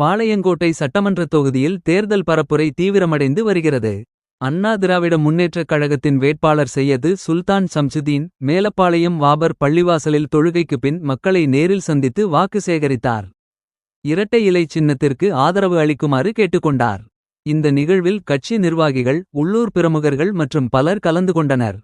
பாளையங்கோட்டை சட்டமன்றத் தொகுதியில் தேர்தல் பரப்புரை தீவிரமடைந்து வருகிறது. அண்ணா திராவிட முன்னேற்றக் கழகத்தின் வேட்பாளர் செய்யது சுல்தான் சம்சுதீன் மேலப்பாளையம் வாபர் பள்ளிவாசலில் தொழுகைக்கு பின் மக்களை நேரில் சந்தித்து வாக்கு சேகரித்தார். இரட்டை இலை சின்னத்திற்கு ஆதரவு அளிக்குமாறு கேட்டுக்கொண்டார். இந்த நிகழ்வில் கட்சி நிர்வாகிகள், உள்ளூர் பிரமுகர்கள் மற்றும் பலர் கலந்து கொண்டனர்.